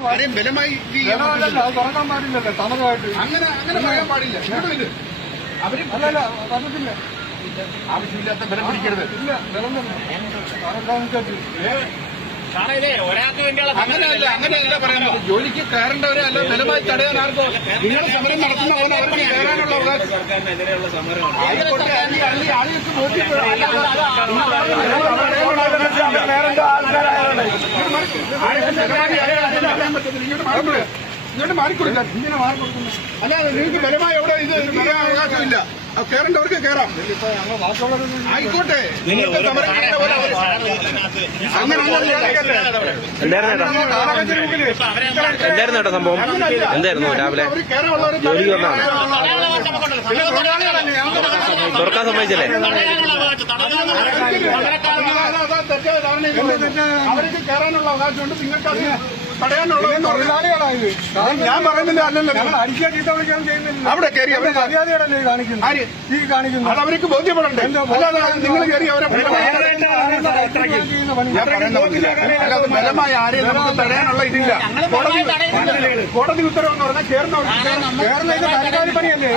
ബലമായി തുറക്കാൻ പാടില്ലല്ലോ തമതമായിട്ട്. അങ്ങനെ പറയാൻ പാടില്ല. അവര് പറഞ്ഞിട്ടില്ല. ആവശ്യമില്ലാത്ത ബലം പിടിക്കരുത്. ഇല്ല, ബലം തന്നെ. അങ്ങനെയല്ല പറയുന്നത്. ജോലിക്ക് കയറേണ്ടവരെ അല്ല ബലമായി തടയാൻ ആർക്കോ നിങ്ങൾ സമരം നടത്തുന്നവരെ അവർക്ക് കയറാനുള്ള അവകാശം. ആയിക്കോട്ടെ, ആളുകൾക്ക് ബോധ്യപ്പെടും. ഇങ്ങോട്ട് മാറിക്കൊടുക്കാൻ ഇങ്ങനെ മാറിക്കൊടുക്കുന്നു. അല്ലാതെ നിങ്ങൾക്ക് ബലമായി എവിടെ ഇത് ചെയ്യാൻ അവകാശമില്ല. കയറേണ്ടവർക്ക് കയറാം. ആയിക്കോട്ടെ, നിങ്ങൾക്ക് എന്തായിരുന്നു കേട്ടോ സംഭവം? എന്തായിരുന്നു രാവിലെ ജോലിക്ക് വന്നാണ് തുറക്കാൻ സമ്മതിച്ചല്ലേ? അവർക്ക് കയറാനുള്ള അവകാശമുണ്ട്. നിങ്ങൾക്ക് അത് തടയാനുള്ളത് തൊഴിലാളികളായത്. ഞാൻ പറയുന്നില്ല, അല്ലല്ലോ. ഞങ്ങൾ അടിക്കാൻ ചീത്ത വിളിക്കാൻ ചെയ്യുന്നില്ല. അവിടെ കയറി അവരെ മര്യാദയോടല്ലേ കാണിക്കുന്നത്? ഈ കാണിക്കുന്നു. അത് അവർക്ക് ബോധ്യപ്പെടണ്ടേ? അല്ലാതെ നിങ്ങൾ കയറി അവരെ അല്ലാതെ ബലമായ ആരെയും നമുക്ക് തടയാനുള്ള ഇതില്ല. കോടതി ഉത്തരവെന്ന് പറഞ്ഞാൽ കയറുന്നവർക്ക് കേരള ഇത് കരികാലി പണിയല്ലേ?